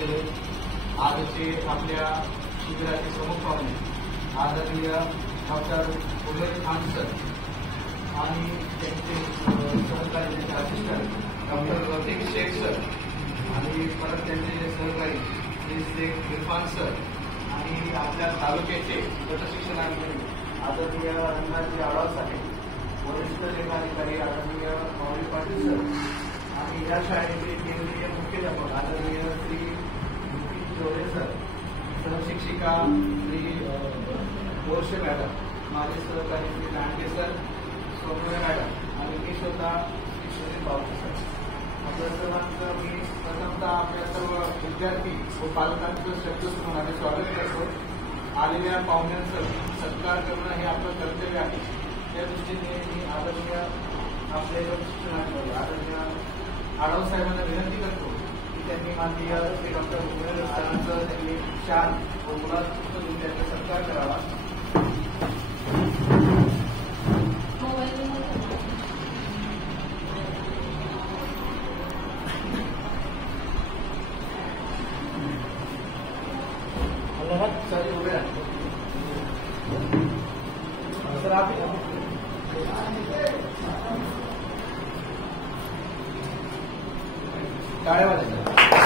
केले। आजचे आपल्या शिबिराचे प्रमुख पाहुणे आदरणीय डॉक्टर उमेद खान सर आणि त्यांचे सहकारी त्यांचे assistant doctor Rafiq Shaikh sir आणि परत त्यांचे सहकारी श्री शेख इरफान सर आणि आपल्या तालुक्याचे गटशिक्षणाधिकारी आदरणीय रंगनाथजी आढाव साहेब, वरिष्ठ लेखाधिकारी आदरणीय माऊली पाटील सर आणि या शाळेचे केंद्रीय मुख्याध्यापक आदरणीय श्री नितीन जोडे सर, सहशिक्षिका श्री बोरशे मॅडम, माझे सहकारी श्री लांडगे सर, सोमवणे मॅडम आणि मी स्वतः श्री सुनील बाबू सर. आपल्या सर्वांचं मी प्रथमतः आपल्या सर्व विद्यार्थी व पालकांचं शब्दसमोर स्वागत करतो. आलेल्या पाहुण्यांचं सत्कार करणं हे आपलं कर्तव्य आहे. त्या दृष्टीने मी आदरणीय आपले शिक्षणाधिकारी आदरणीय आढाव साहेबांना विनंती करतो की त्यांनी माननीय श्री डॉक्टर उमेद सरांचं त्यांनी शाल व मुलाचं त्यांचा सत्कार करावा. सर उभे राहा सर. आप टाळ्या वाजवा.